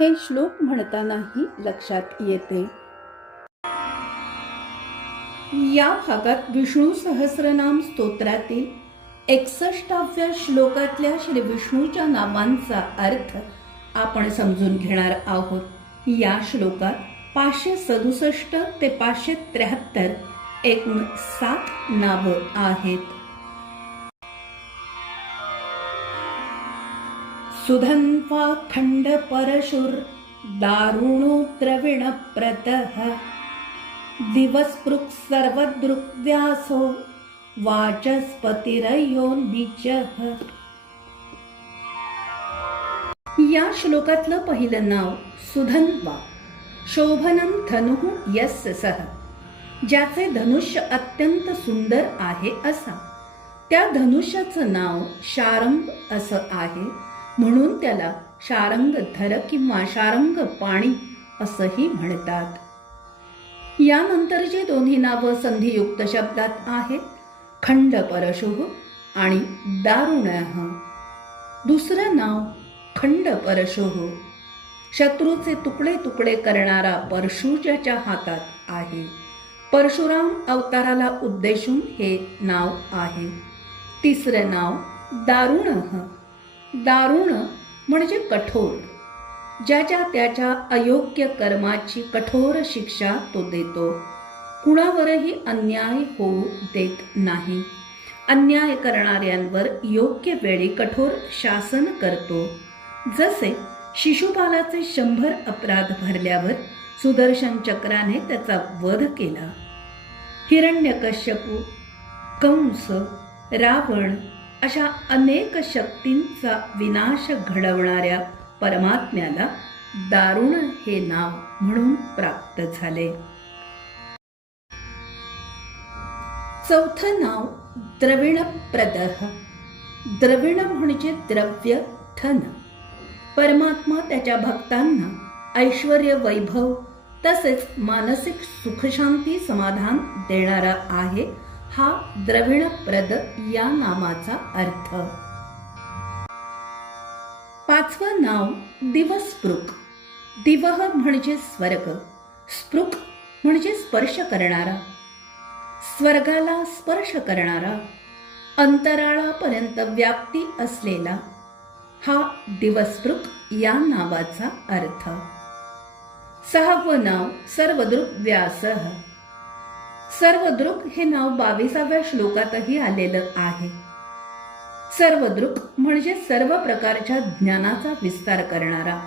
हे श्लोक म्हणतानाही लक्षात येते. या भागात विष्णू सहस्रनाम स्तोत्रातील एकसष्टाव्या श्लोकातल्या श्री विष्णूच्या नामांचा अर्थ आपण समजून घेणार आहोत. या श्लोकात पाचशे सदुसष्ट ते पाचशे त्र्याहत्तर एकूण सात नावं आहेत. सुधन्वा खण्ड परशुर दिवस्पृक् सर्वदृग्व्यासो वाचस्पतिरयो निचः या श्लोकातलं पहिलं नाव सुधन्वा शोभनम धनुः यस्य सह ज्याचे धनुष्य अत्यंत सुंदर आहे असा। त्या धनुष्याचं नाव शारंभ असं आहे। म्हणून त्याला शारंग धर किंवा शारंग पाणी असंही म्हणतात. यानंतरची दोन्ही नावं संधियुक्त शब्दात आहेत खंड परशुः आणि दारुणः. दुसरं नाव खंड परशुः. शत्रूचे तुकडे तुकडे करणारा परशु ज्याच्या हातात आहे. परशुराम अवताराला उद्देशून हे नाव आहे. तिसरं नाव दारुणः. दारुण म्हणजे कठोर ज्याच्या त्याच्या अयोग्य कर्माची कठोर शिक्षा तो देतो. कुणावरही अन्याय होऊ देत नाही. अन्याय करणाऱ्यांवर योग्य वेळी कठोर शासन करतो. जसे शिशुपालाचे शंभर अपराध भरल्यावर सुदर्शन चक्राने त्याचा वध केला. हिरण्यकश्यपू कंस रावण अशा अनेक शक्तींचा विनाश घडवणाऱ्या परमात्म्याला दारुण हे नाव म्हणून प्राप्त झाले. चौथं नाव द्रविणप्रदः द्रविण म्हणजे द्रव्य धन. परमात्मा त्याच्या भक्तांना ऐश्वर वैभव तसेच मानसिक सुखशांती समाधान देणारा आहे. हा द्रविणप्रद या नामाचा अर्थ. पाचवं नाव दिवस्पृक. दिव म्हणजे स्वर्ग. स्पृक म्हणजे स्पर्श करणारा. स्वर्गाला स्पर्श करणारा. अंतराळापर्यंत व्याप्ती असलेला. हा दिवस्पृक या नावाचा अर्थ. सहावं नाव सर्वदृक व्यासः सर्वदृक हे नाव बावीसाव्या श्लोकातही आलेलं आहे. सर्वदृक म्हणजे सर्व प्रकारच्या ज्ञानाचा विस्तार करणारा.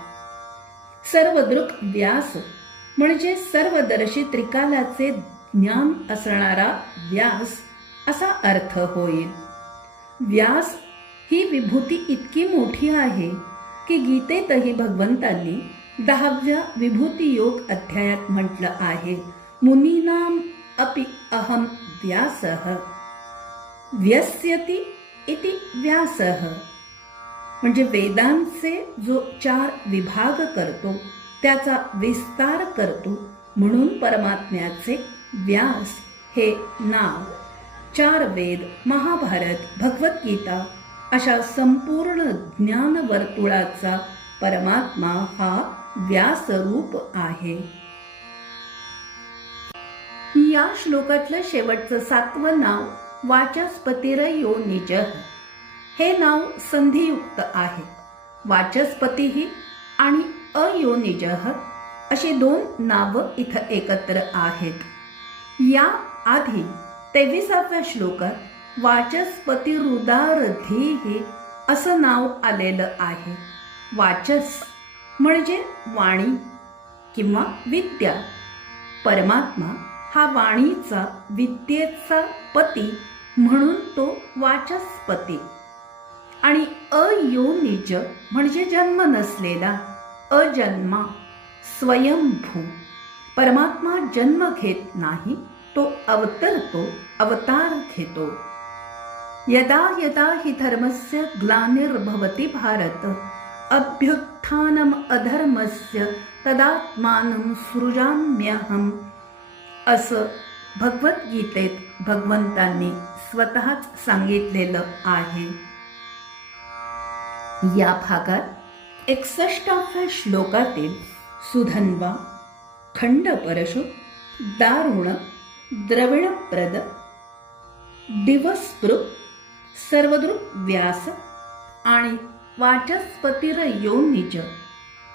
सर्वदृक व्यास म्हणजे सर्वदर्शी त्रिकालाचे ज्ञान असणारा व्यास असा अर्थ होईल व्यास ही विभूती इतकी मोठी आहे की गीतेतही भगवंतांनी दहाव्या विभूती योग अध्यायात म्हटलं आहे. मुनीनाम अपि अहं व्यासः। व्यस्यति इति व्यासः। म्हणजे वेदांचे जो चार विभाग करतो त्याचा विस्तार करतो म्हणून परमात्म्याचे व्यास हे नाव. चार वेद महाभारत भगवद्गीता अशा संपूर्ण ज्ञान वर्तुळाचा परमात्मा हा व्यासरूप आहे. या श्लोकातलं शेवटचं सातवं नाव वाचस्पतीर यो निज. हे नाव संधियुक्त आहे. वाचस्पतीही आणि अयोनिज अशी दोन नावं इथं एकत्र आहेत. या आधी तेविसाव्या श्लोकात वाचस्पती रुदारधीही असं नाव आलेलं आहे. वाचस म्हणजे वाणी किंवा विद्या. परमात्मा हा वाणीचा विद्येचा पती म्हणून तो वाचस्पती. आणि अयोनिज म्हणजे जन्म नसलेला अजन्मा स्वयंभू. परमात्मा जन्म घेत नाही तो अवतरतो अवतार घेतो. यदा यदा हि धर्मस्य ग्लानिर्भवति भारत अभ्युत्थानम अधर्मस्य तदात्मानं सृजाम्यहम असं भगवद्गीतेत भगवंतांनी स्वतःच सांगितलेलं आहे. या भागात एकसष्टाव्या श्लोकातील सुधन्वा खंडपरशु दारुण द्रविणप्रद दिवसपृ सर्वदृक व्यास आणि वाचस्पतीर योनिज